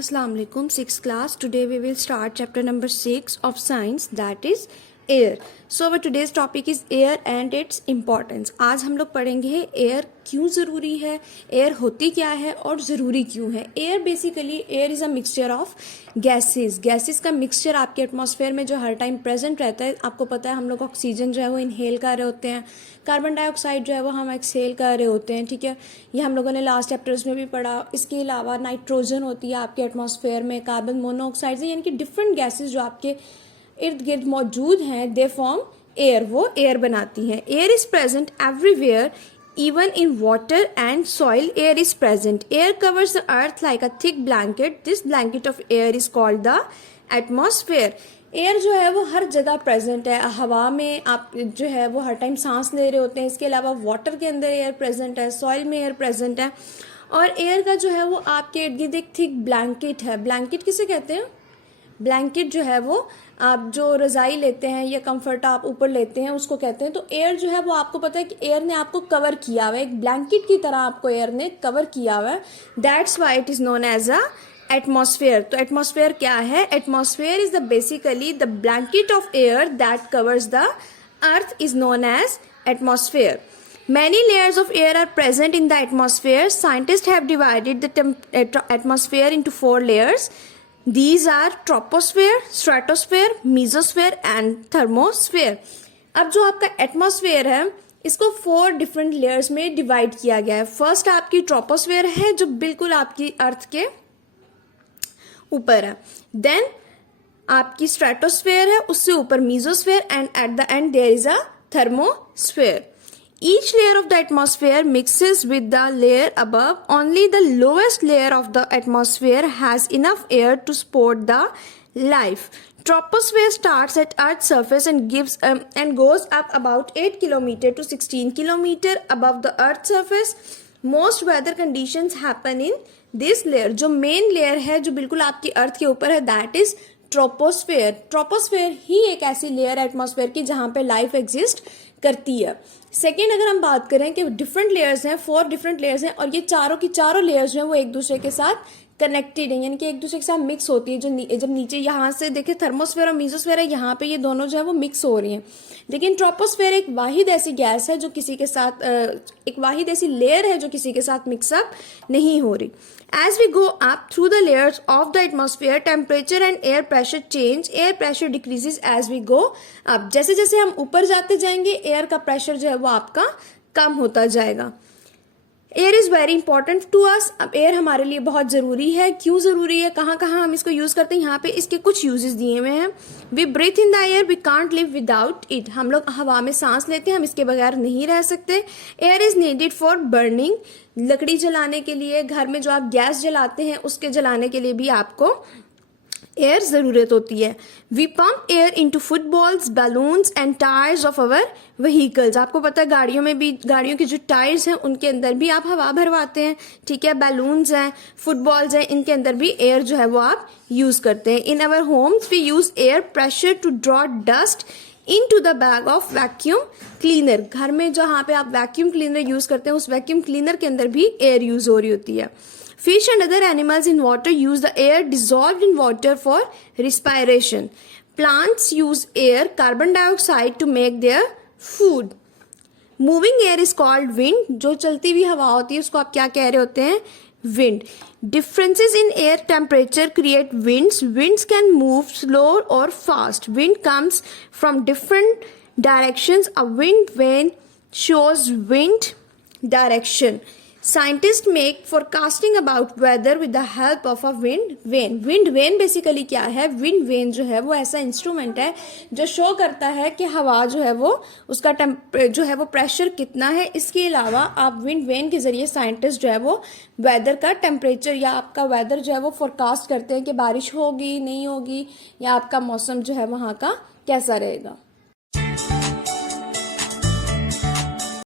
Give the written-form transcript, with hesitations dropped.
Assalamu alaikum, 6th class. Today we will start chapter number 6 of science, that is air. So our today's topic is air and its importance. आज हम लोग पढ़ेंगे air क्यों ज़रूरी है, air होती क्या है और ज़रूरी क्यों है. Air basically air is a mixture of gases का मिक्सचर आपके एटमॉस्फेयर में जो हर टाइम प्रेजेंट रहता है. आपको पता है हम लोग ऑक्सीजन जो है वो इनहेल कर रहे होते हैं, कार्बन डाइऑक्साइड जो है वो हम एक्सहेल कर रहे होते हैं. ठीक है, ये हम लोगों ने लास्ट चैप्टर्स में भी पढ़ा. इसके अलावा नाइट्रोजन होती है आपके एटमॉस्फेयर में, कार्बन मोनोऑक्साइड यानी कि डिफरेंट गैसेस जो आपके इर्द गिर्द मौजूद हैं, दे फॉर्म एयर, वो एयर बनाती हैं. Air is present everywhere, even in water and soil. Air is present. Air covers the earth like a thick blanket. This blanket of air is called the atmosphere. Air जो है वो हर जगह present है. हवा में आप जो है वो हर टाइम सांस ले रहे होते हैं. इसके अलावा वाटर के अंदर एयर प्रेजेंट है, सॉइल में एयर प्रेजेंट है. और एयर का जो है वो आपके इर्द गिर्द एक थिक ब्लैंकेट है. ब्लैंकेट किसे कहते हैं? ब्लैंकेट जो है वो आप जो रज़ाई लेते हैं या कंफर्ट आप ऊपर लेते हैं उसको कहते हैं. तो एयर जो है वो आपको पता है कि एयर ने आपको कवर किया हुआ है, एक ब्लैंकेट की तरह आपको एयर ने कवर किया हुआ है. That's why it is known as a atmosphere. तो एटमॉस्फेयर क्या है? Atmosphere is the basically the blanket of air that covers the earth is known as atmosphere. Many layers of air are present in the atmosphere. Scientists have divided the atmosphere into 4 layers. These are troposphere, stratosphere, mesosphere and thermosphere. अब जो आपका atmosphere है इसको 4 different layers में divide किया गया है. First आपकी ट्रोपोस्फेयर है जो बिल्कुल आपकी अर्थ के ऊपर है. देन आपकी स्ट्रेटोस्फेयर है, उससे ऊपर mesosphere and at the end there is a thermosphere. Each layer of the atmosphere mixes with the layer above. Only the lowest layer of the atmosphere has enough air to support the life. Troposphere starts at Earth's surface and goes up about 8 km to 16 km above the Earth's surface. Most weather conditions happen in this layer. जो main layer है जो बिल्कुल आपकी अर्थ के ऊपर है, that is troposphere. Troposphere ही एक ऐसी लेयर है एटमॉस्फेयर की जहां पे लाइफ एग्जिस्ट करती है. सेकेंड, अगर हम बात करें कि डिफरेंट लेयर्स हैं, 4 डिफरेंट लेयर्स हैं और ये चारों की चारों लेयर्स जो हैं वो एक दूसरे के साथ कनेक्टेड है, यानी कि एक दूसरे के साथ मिक्स होती है. जब नीचे यहाँ से देखे थर्मोस्फेयर और मीजोस्फेयर है, यहाँ पे ये दोनों जो है वो मिक्स हो रही हैं. लेकिन ट्रोपोस्फेयर एक वाहिद ऐसी गैस है जो किसी के साथ एक वाहिद ऐसी लेयर है जो किसी के साथ मिक्सअप नहीं हो रही. As we go up through the layers of the atmosphere, temperature and air pressure change. Air pressure decreases as we go up. जैसे जैसे हम ऊपर जाते जाएंगे एयर का प्रेशर जो है वो आपका कम होता जाएगा. Air is very important to us. अब एयर हमारे लिए बहुत ज़रूरी है. क्यों ज़रूरी है, कहाँ कहाँ हम इसको यूज़ करते हैं, यहाँ पे इसके कुछ यूजेस दिए हुए हैं. We breathe in the air, we can't live without it. हम लोग हवा में सांस लेते हैं, हम इसके बगैर नहीं रह सकते. Air is needed for burning. लकड़ी जलाने के लिए, घर में जो आप गैस जलाते हैं उसके जलाने के लिए भी आपको एयर ज़रूरत होती है. We pump air into footballs, balloons and tyres of our vehicles. आपको पता है गाड़ियों में भी, गाड़ियों के जो टायर्स हैं उनके अंदर भी आप हवा भरवाते हैं. ठीक है, बैलून्स हैं, फुटबॉल्स हैं, इनके अंदर भी एयर जो है वो आप यूज़ करते हैं. In our homes we use air pressure to draw dust into the bag of vacuum cleaner. घर में जहाँ पे आप वैक्यूम क्लीनर यूज़ करते हैं उस वैक्यूम क्लीनर के अंदर भी एयर यूज़ हो रही होती है. Fish and other animals in water use the air dissolved in water for respiration. Plants use air, carbon dioxide to make their food. Moving air is called wind. जो चलती हुई हवा होती है उसको आप क्या कह रहे होते हैं? Wind. Differences in air temperature create winds. Winds can move slow or fast. Wind comes from different directions. A wind vane shows wind direction. Scientists make forecasting about weather with the help of a wind vane. Wind vane basically क्या है? Wind vane जो है वो ऐसा instrument है जो show करता है कि हवा जो है वो उसका जो है वो प्रेशर कितना है. इसके अलावा आप विंड वेन के जरिए साइंटिस्ट जो है वो वेदर का टेम्परेचर या आपका वेदर जो है वो फोरकास्ट करते हैं कि बारिश होगी नहीं होगी या आपका मौसम जो है वहाँ का कैसा रहेगा.